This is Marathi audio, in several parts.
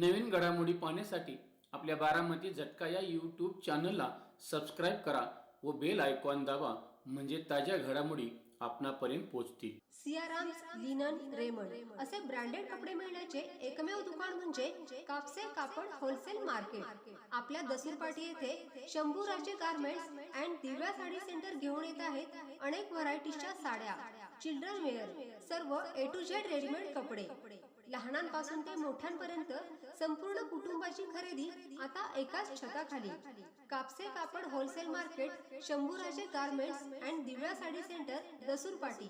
नवीन घडामोडी पाहण्यासाठी आपल्या बारामती झटका या यूट्यूब चॅनलला सबस्क्राईब करा व बेल आयकॉन दाबा म्हणजे ताज्या घडामोडी आपणापर्यंत पोहोचतील. सियाराम लिनन रेमंड असे ब्रँडेड कपडे मिळण्याचे एकमेव दुकान म्हणजे कापसे कापड होलसेल मार्केट आपल्या दसूरपाटी येथे Shambhuraje garments and Divya sari centre घेऊन येत आहेत अनेक व्हरायटीच्या साड्या चिल्ड्रन वेअर सर्व ए टू झेड रेडीमेड कपडे. लहानांपासून ते मोठ्यांपर्यंत संपूर्ण कुटुंबाची खरेदी आता एकाच छताखाली. कापसे कापड wholesale market Shambhuraje garments and Divya sari centre Dasur Pati.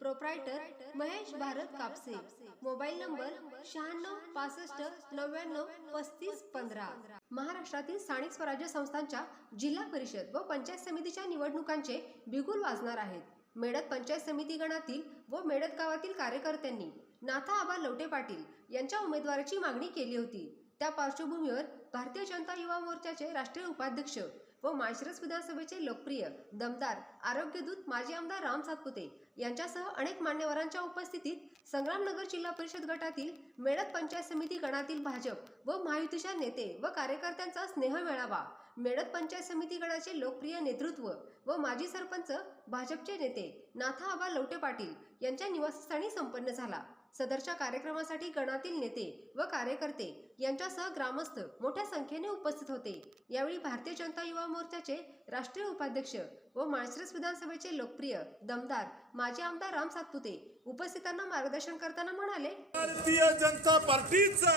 Proprietor Mahesh Bharat Kapse. Mobile number शहाण्णव पासष्ट नव्याण्णव पस्तीस पंधरा. महाराष्ट्रातील स्थानिक स्वराज्य संस्थांच्या जिल्हा परिषद व पंचायत समितीच्या निवडणुकांचे बिगुल वाजणार आहेत. मेडत पंचायत समिती गणातील व मेडत गावातील कार्यकर्त्यांनी नाथा आबा लवटे पाटील यांच्या उमेदवाराची मागणी केली होती. त्या पार्श्वभूमीवर भारतीय जनता युवा मोर्चाचे राष्ट्रीय उपाध्यक्ष व माळशिरस विधानसभेचे लोकप्रिय दमदार आरोग्यदूत माजी आमदार राम सातपुते यांच्यासह अनेक मान्यवरांच्या उपस्थितीत संग्रामनगर जिल्हा परिषद गटातील मेळत पंचायत समिती गणातील भाजप व महायुतीच्या नेते व कार्यकर्त्यांचा स्नेह मेळावा मेळत पंचायत समिती गणाचे लोकप्रिय नेतृत्व व माजी सरपंच भाजपचे नेते नाथा आबा लवटे पाटील यांच्या निवासस्थानी संपन्न झाला. सदरच्या कार्यक्रमासाठी गणातील नेते व कार्यकर्ते यांच्यासह ग्रामस्थ मोठ्या संख्येने उपस्थित होते. यावेळी भारतीय जनता युवा मोर्चाचे राष्ट्रीय उपाध्यक्ष व माळशिरस विधानसभेचे लोकप्रिय दमदार माजी आमदार राम सातपुते उपस्थितांना मार्गदर्शन करताना म्हणाले भारतीय जनता पार्टीचा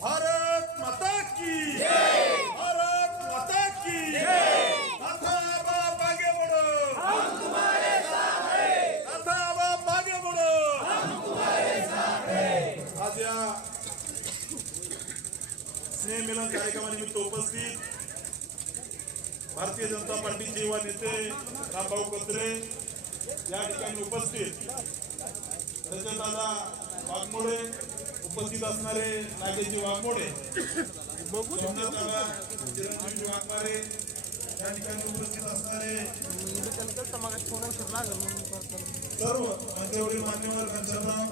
भारत माता की भारत माता की आता बाप आगे बढ़ो आता बाप आगे बढ़ो आज या स्नेह मिलन कार्यक्रमानिमित्त उपस्थित भारतीय जनता पार्टीचे युवा नेते रामभाऊ कत्रे या ठिकाणी उपस्थित दादा वाघमोडे उपस्थित असणारे नागेजी वाघमोडे दादा चिरंजीवी वाघमारे या ठिकाणी उपस्थित असणारे सर्व मंत्र्यावरील मान्यवर घनश्यामराव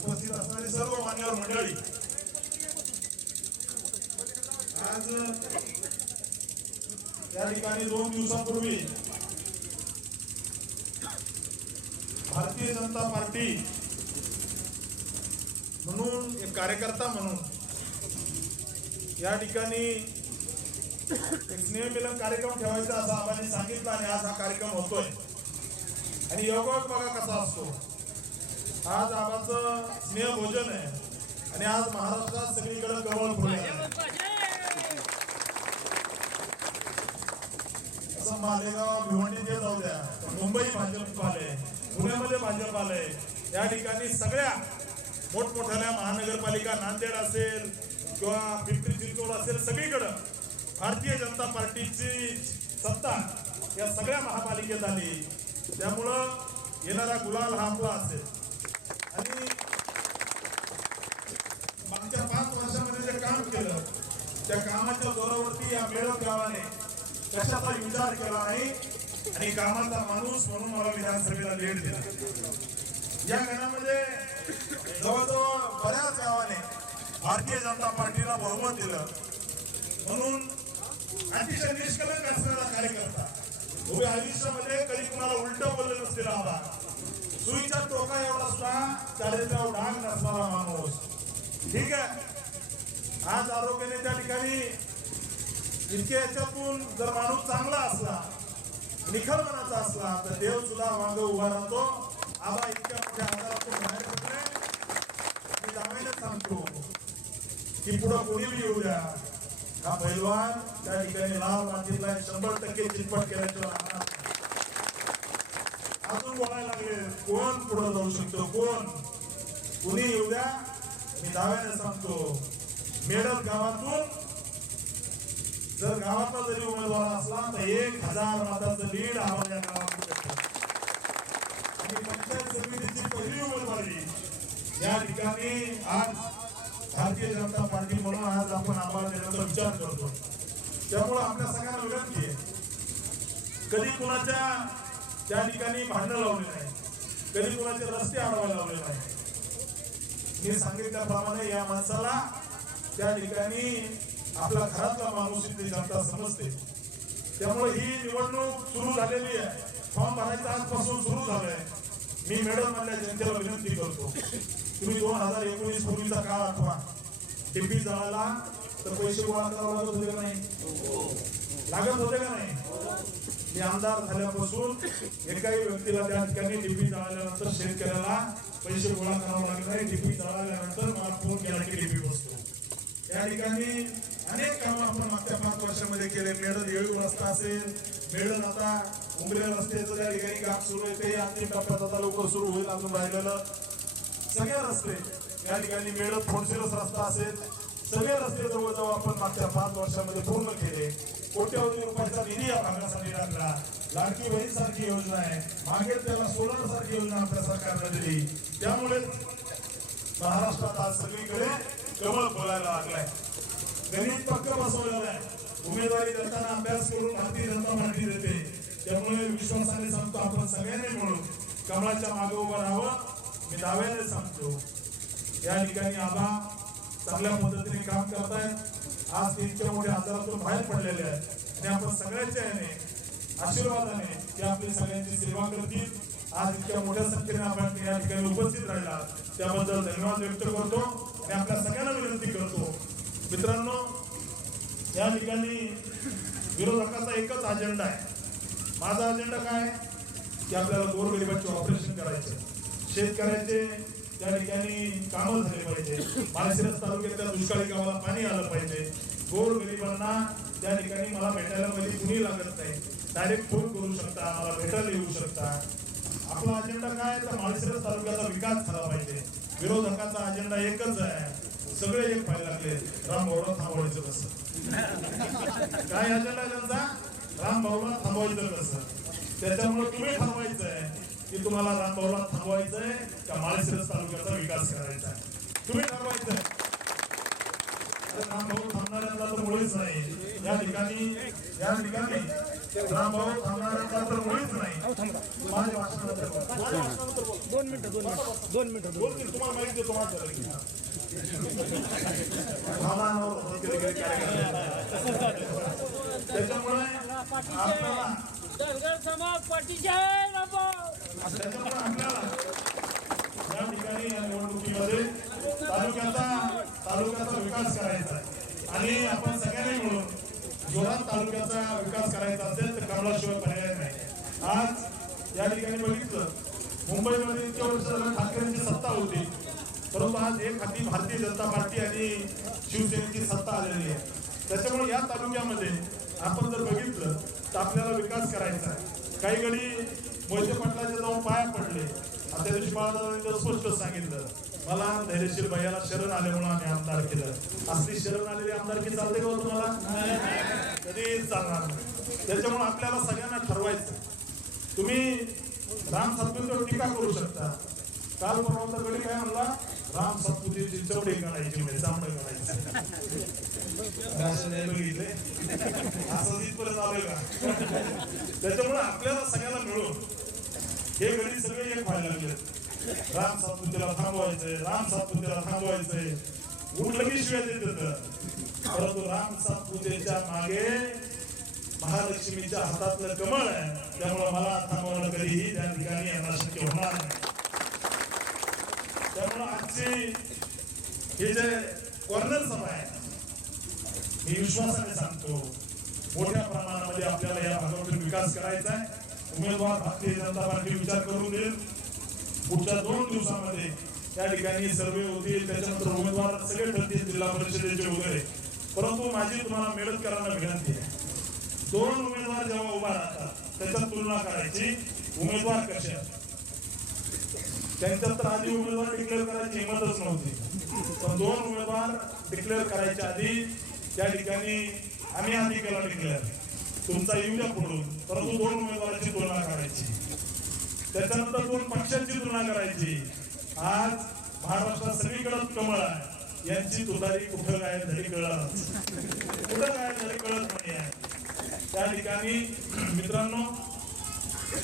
उपस्थित असणारे सर्व मान्यवर मंडळी आज या ठिकाणी दोन दिवसापूर्वी भारतीय जनता पार्टी म्हणून एक कार्यकर्ता म्हणून या ठिकाणी एक स्नेहमिलन कार्यक्रम ठेवायचा असं आम्हाला सांगितलं आणि आज हा कार्यक्रम होतोय. आणि योगायोग बघा कसा असतो. आज आबाचं स्नेह भोजन आहे आणि आज महाराष्ट्रात सगळीकडे कवळ फुले असं मालेगाव भिवंडी ते जाऊ द्या. मुंबई भाजप आले पुण्यामध्ये भाजप आलंय. या ठिकाणी सगळ्या मोठमोठ्या महानगरपालिका नांदेड असेल किंवा पिंपरी चिंचवड असेल सगळीकडं भारतीय जनता पार्टीची सत्ता या सगळ्या महापालिकेत आली. त्यामुळं येणारा गुलाल हा आपला असेल. आणि मागच्या पाच वर्षामध्ये जे काम केलं त्या कामाच्या जोरावरती या मेळत गावाने कशाचा विचार केला नाही आणि कामाचा माणूस म्हणून मला विधानसभेला भेट दिला. या गणामध्ये जवळजवळ बऱ्याच गावाने भारतीय जनता पार्टीला बहुमत दिलं. म्हणून अतिशय निष्कलंक असणारा कार्यकर्ता. उभ्या आयुष्यामध्ये कधी कुणाला उलट बोललं नसलेला हवा सुईचा टोका एवढा सुद्धा चारित्र्यावर डाग नसणारा माणूस. ठीक आहे? आज आरोग्याने त्या ठिकाणी इतक्या याच्यातून जर माणूस चांगला असला निखर मनाचा असला तर देव सुद्धा मागे उभा राहतो. आबा इतक्या मोठ्या आजारातून बाहेर पडले. मी जावेने सांगतो की पुढं कोणी येऊ द्या हा पैलवान त्या ठिकाणी लाल मातीतला शंभर टक्के चितपट केल्याशिवाय राहणार. अजून बोलायला लागले कोण पुढे जाऊ शकतो? कोण? कुणी येऊ द्या मी दाव्याने सांगतो मेडल गावातून जर गावातला जरी उमेदवार असला तर एक हजार मताचं लीड आम्हाला या गावात आणि पंचायत समितीची पहिली उमेदवारी या ठिकाणी आज भारतीय जनता पार्टी म्हणून आज आपण आम्हाला देण्याचा विचार करतो. त्यामुळे आपल्या सगळ्यांना विनंती आहे. कधी कुणाच्या त्या ठिकाणी भांडणं लावले नाही. कधी कोणाचे रस्ते अडवायला लावले नाही. मी सांगितल्याप्रमाणे या माणसाला त्या ठिकाणी आपला घरातला माणूस इथली जनता समजते. त्यामुळे ही निवडणूक सुरू झालेली आहे. फॉर्म भरायचा आजपासून सुरू झालाय. मी मॅडम म्हणल्या जनतेला विनंती करतो. तुम्ही दोन हजार एकोणीस पूर्वीचा काळ आठवा. टिपी जळाला तर पैसे गोळा करावं लागत होते का नाही? लागत होते का नाही? मी आमदार झाल्यापासून एकाही व्यक्तीला त्या ठिकाणी टिपी जळाल्यानंतर शेतकऱ्याला पैसे गोळा करावं लागत नाही. टिपी जळाल्यानंतर मला फोन केला की टिपी बसतो. या ठिकाणी अनेक कामं आपण मागच्या पाच वर्षामध्ये केले. मेडल येळू रस्ता असेल मेडल आता उमरे रस्त्याचं त्या ठिकाणी काम सुरू आहे. ते अंतिम टप्प्यात आता लवकर सुरू होईल अजून राहिलेलं सगळे रस्ते या ठिकाणी मेळत फोडशिरस रस्ता असेल. सगळे रस्ते जवळजवळ आपण मागच्या पाच वर्षामध्ये पूर्ण केले. कोट्यवधी रुपयाचा निधी या भागासाठी लागला. लाडकी बहीण सारखी योजना आहे. मागे त्याला सोलर सारखी योजना आपल्या सरकारने दिली. त्यामुळे महाराष्ट्रात आज सगळीकडे कमळ बोलायला लागलाय. गणित पक्क बसवलेला आहे. उमेदवारी देताना अभ्यास करून भारतीय जनता पार्टी देते. त्यामुळे विश्वासाने सांगतो आपण सगळ्यांनी मिळून कमळाच्या मागे उभं राहावं. मी दाव्याने सांगतो. या ठिकाणी आबा चांगल्या पद्धतीने काम करतायत. आज ते इतक्या मोठ्या आजारातून बाहेर पडलेले आहेत. आणि आपण सगळ्यांच्या याने आशीर्वादाने ते आपली सगळ्यांची सेवा करतील. आज इतक्या मोठ्या संख्येने आपण या ठिकाणी उपस्थित राहिला. त्याबद्दल धन्यवाद व्यक्त करतो आणि आपल्या सगळ्यांना विनंती करतो. मित्रांनो या ठिकाणी विरोधकाचा एकच अजेंडा आहे. माझा अजेंडा काय? की आपल्याला गोरगरिबाचे ऑपरेशन करायचे शेतकऱ्याचे त्या ठिकाणी कामं झाले पाहिजे. माळशिरस तालुक्यातल्या दुष्काळी गावाला पाणी आलं पाहिजे. गोरगरिबांना त्या ठिकाणी मला भेटायला मध्ये कुणी लागत नाही. डायरेक्ट फोन करू शकता मला भेटायला येऊ शकता. आपला अजेंडा काय तर माळशिरस तालुक्याचा विकास झाला पाहिजे. विरोधकांचा अजेंडा एकच आहे. सगळे एक पाहायला लागले. राम भाऊला थांबवायचं कसं? काय अजेंडा त्यांचा? राम भाऊला थांबवायचं कसं? त्याच्यामुळे तुम्ही थांबवायचं आहे. की तुम्हाला राम भाऊला थांबवायचं आहे का माळशिरस तालुक्याचा विकास करायचा आहे तुम्ही ठरवायचं आहे रामभाऊ थांबणाऱ्यांना तर मुळीच नाही. या ठिकाणी या ठिकाणी रामभाऊ थांबणाऱ्यांना तर मुळीच नाही. माझ्या भाषणानंतर. दोन मिनिटं दोन मिनिटं. दोन मिनिटं तुम्हाला माहिती तुम्हाला. त्याच्यामुळे आपल्याला धनगर समाज पार्टीचे आहे रामभाऊ. त्याच्यामुळे आपल्याला या ठिकाणी या निवडणुकीमध्ये तालुक्याचा तालुक्याचा विकास करायचा आहे आणि आपण सगळ्यांनी मिळून जोरात तालुक्याचा विकास करायचा असेल तर कमळाशिवाय पर्याय नाही आज या ठिकाणी बघितलं मुंबईमध्ये इतक्या वर्ष ठाकरेंची सत्ता होती परंतु आज एक हाती भारतीय जनता पार्टी आणि शिवसेनेची सत्ता आलेली आहे त्याच्यामुळे या तालुक्यामध्ये आपण जर बघितलं तर आपल्याला विकास करायचा आहे काही गडी मोहिते पाटलाच्या जाऊन पाया पडले आणि त्या दिवशी बाळादादांनी तर स्पष्ट सांगितलं. मला धैर्यशील भैयाला शरण आले म्हणून आम्ही आमदार केलं. असली शरण आलेली आमदारकी चालते का तुम्हाला? कधी चालणार नाही. त्याच्यामुळे आपल्याला सगळ्यांना ठरवायचं. तुम्ही राम सातपुतेवर टीका करू शकता. काल परवाचा कडे काय म्हणला? राम सातपुतेची चवडे काढायची म्हणजे चामडे काढायचे असं नाही बघितले? असं का? त्याच्यामुळे आपल्याला सगळ्यांना मिळून हे गडी सगळे एक व्हायला लागले. राम सातपुतीला थांबवायचंय राम सातपुतीला थांबवायचंय उठलं की शिवाय देत परंतु राम सातपुतेच्या मागे महालक्ष्मीच्या हातातलं कमळ आहे. त्यामुळे मला थांबवणं कधीही त्या ठिकाणी यांना शक्य होणार नाही. त्यामुळे आजची हे जे कॉर्नर सभा आहे मी विश्वासाने सांगतो मोठ्या प्रमाणामध्ये आपल्याला या भागावर विकास करायचा आहे. उमेदवार भारतीय जनता पार्टी विचार करून देईल. पुढच्या दोन दिवसामध्ये त्या ठिकाणी सर्वे होतील. त्याच्यानंतर उमेदवार सगळे ठरतील जिल्हा परिषदेचे वगैरे. परंतु माझी तुम्हाला मेडतकरांना विनंती आहे. दोन उमेदवार जेव्हा उभा राहतात त्याच्यात तुलना करायची. उमेदवार कसे त्यांच्यात तर आधी उमेदवार डिक्लेअर करायची हिंमतच नव्हती. पण दोन उमेदवार डिक्लेअर करायच्या आधी त्या ठिकाणी आम्ही आधी केला डिक्लेअर तुमचा येऊ द्या पुढून परंतु दोन उमेदवारांची तुलना करायची. त्याच्यानंतर दोन पक्षांची तुलना करायची. आज महाराष्ट्रात सगळीकडे कमळ आहे. यांची तुतारी कुठं काय झाली कळत. कुठं काय झाली कळत नाही आहे. त्या ठिकाणी मित्रांनो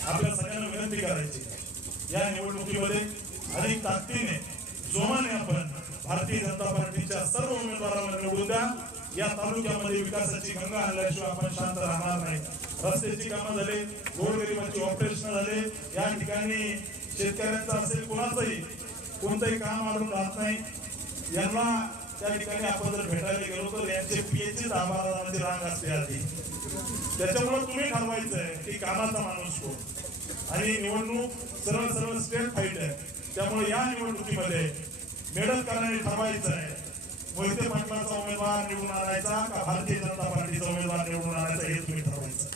आपल्या सगळ्यांना विनंती करायची. या निवडणुकीमध्ये अधिक ताकदीने जोमाने आपण भारतीय जनता पार्टीच्या सर्व उमेदवारांना निवडून द्या. या तालुक्यामध्ये विकासाची गंगा आणल्याशिवाय आपण शांत राहणार नाही. रस्त्याची कामं झाले गोरगरिबांची ऑपरेशन झाले. या ठिकाणी शेतकऱ्यांचं असेल कोणाचंही कोणतंही काम आढळून राहत नाही. यांना त्या ठिकाणी आपण जर भेटायला गेलो तर यांचे पीएचडी दहा म्हणजे रांग असते आधी. त्याच्यामुळे तुम्ही ठरवायचं आहे की कामाचा माणूस कोण. आणि निवडणूक सरळ सरळ स्टेट फाईट आहे. त्यामुळे या निवडणुकीमध्ये मेडल करणारे ठरवायचं आहे मोहिते पाटलाचा उमेदवार निवडून आणायचा का भारतीय जनता पार्टीचा उमेदवार निवडून आणायचा हे तुम्ही ठरवायचं.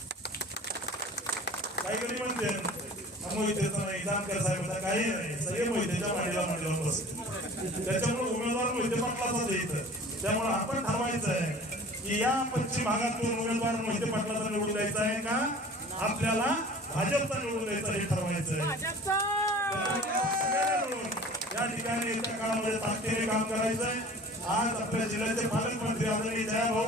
काही कधी म्हणते मोहितेचा नाही जानकर साहेबांचा काही नाही सगळे मोहितेच्या मांडीला मांडीला बसते त्याच्यामुळे उमेदवार मोहिते पाटलाचाच येतं त्यामुळे आपण ठरवायचं आहे की या पश्चिम भागातून उमेदवार मोहिते पाटलाचा निवडून द्यायचा आहे का आपल्याला भाजपचा निवडून द्यायचा हे ठरवायचं आहे या ठिकाणी येत्या काळामध्ये ताकदीने काम करायचंय. आज आपल्या जिल्ह्याचे पालकमंत्री आदरणीय जयाभाऊ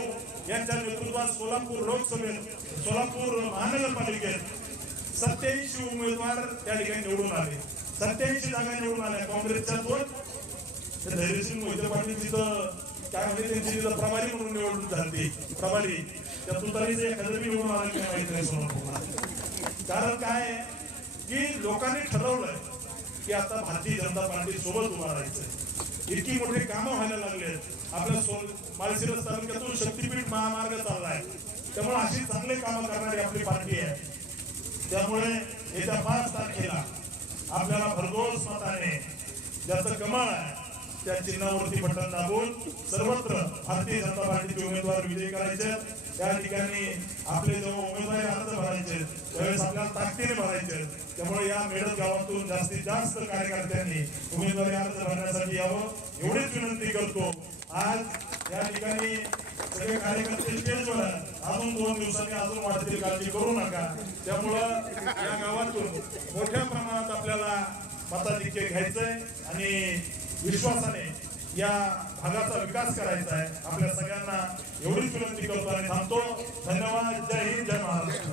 यांच्या नेतृत्वात सोलापूर लोकसभेत सोलापूर महानगरपालिकेत सत्याऐंशी उमेदवार त्या ठिकाणी निवडून आले. सत्याऐंशी जागा निवडून आल्या. काँग्रेसच्या दोन. धैर्यसिंग मोहिते पाटील तिथं काय म्हणजे त्यांची तिथं प्रभारी म्हणून निवडून झाली. प्रभारी. त्या तुतारीचं एखादं निवडून आलं काय माहिती नाही सोलापूरला. कारण काय? आहे की लोकांनी ठरवलंय की आता भारतीय जनता पार्टी सोबत उभा राहायचं इतकी मोठी कामं व्हायला लागली आपल्या सोल माळशिरस तालुक्यातून शक्तीपीठ महामार्ग चाललाय. त्यामुळे अशी चांगले कामं करणारी आपली पार्टी आहे. त्यामुळे येत्या पाच तारखेला आपल्याला भरघोस मताने ज्याचं कमाल आहे त्या चिन्हावरती बटन दाबून सर्वत्र भारतीय जनता पार्टीचे उमेदवार विजयी करायचे. त्या ठिकाणी आपले जेव्हा उमेदवारी अर्ज भरायचे त्यावेळेस आपल्याला ताकदीने भरायचे. त्यामुळे या मेडल गावातून जास्तीत जास्त कार्यकर्त्यांनी उमेदवारी अर्ज भरण्यासाठी यावं एवढीच विनंती करतो. आज या ठिकाणी सगळे कार्यकर्ते स्टेजवर अजून दोन दिवसांनी अजून वाढतील काळजी करू नका. त्यामुळं या गावातून मोठ्या प्रमाणात आपल्याला मताधिक्य घ्यायचंय आणि विश्वासाने या भागाचा विकास करायचा आहे. आपल्या सगळ्यांना एवढीच विनंती करतो आणि थांबतो. धन्यवाद. जय हिंद जय महाराष्ट्र.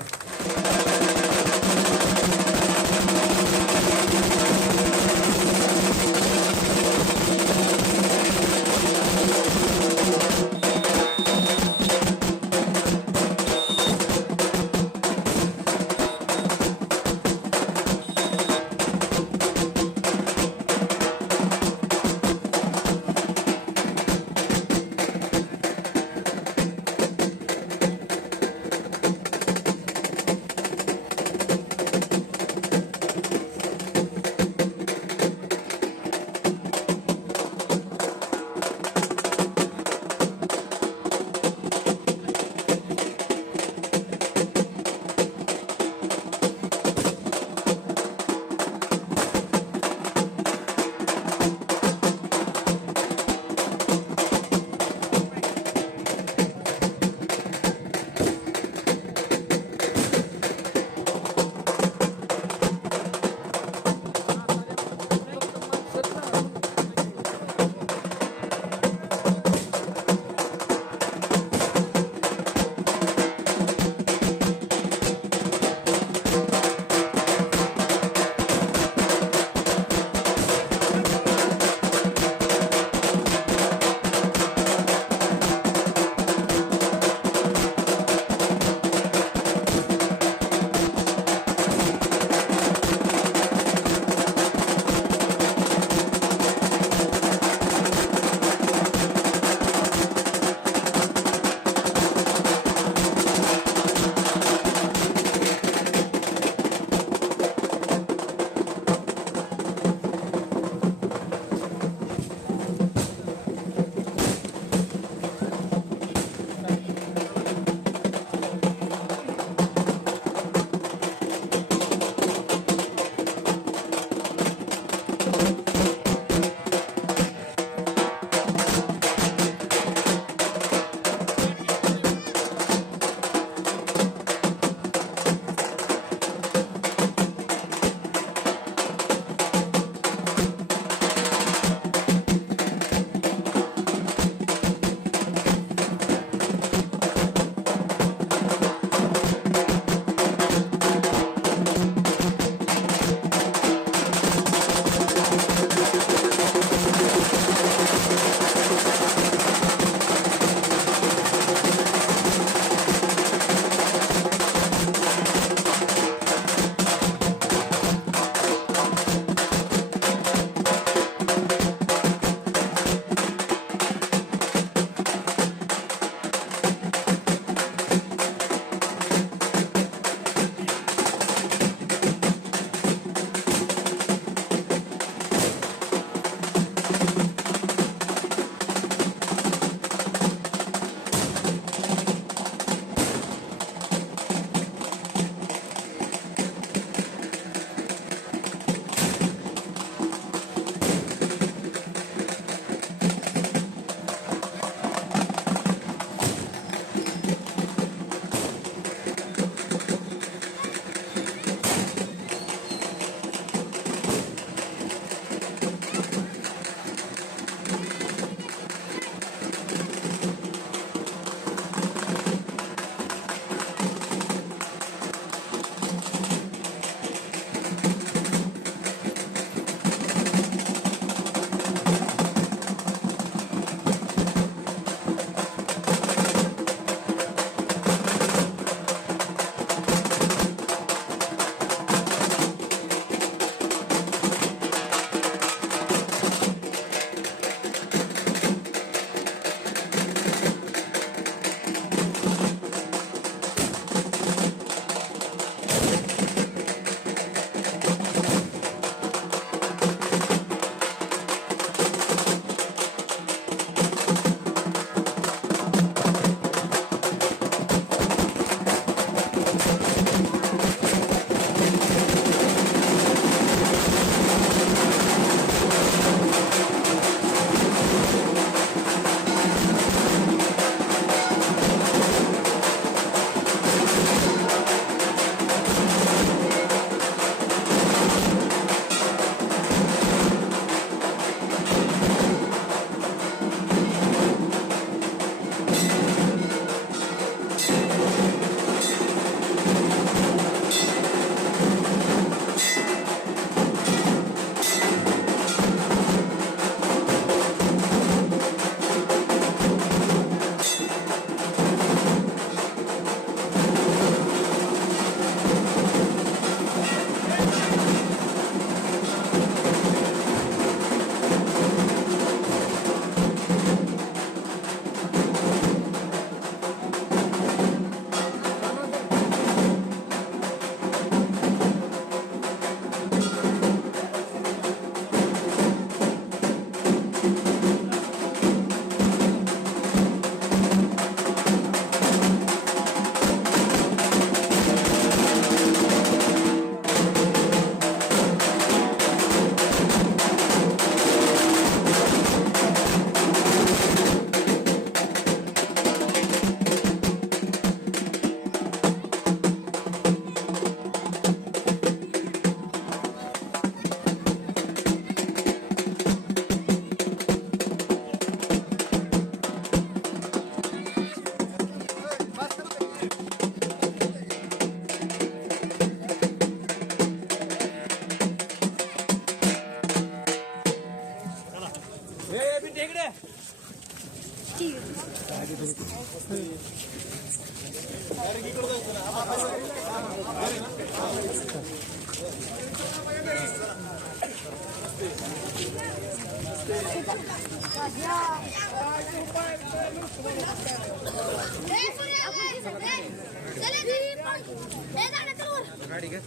गाड़ी घ्या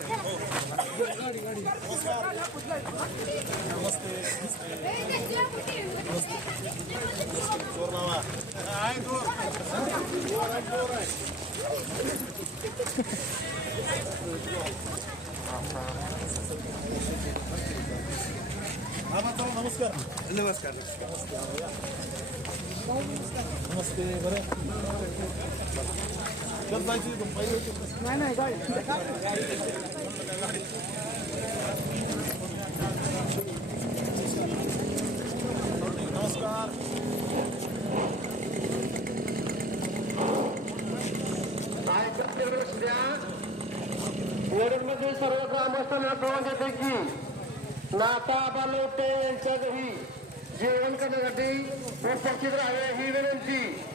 नमस्ते नमस्कार. नमस्कार नमस्ते बरं. कब जायची पहिले नमस्कार. वडीलमध्ये सर्व ग्रामस्थांना कळवून देते की नाता बालोटे यांच्या घरी जेवण करण्यासाठी उपस्थित राहावे ही विनंती.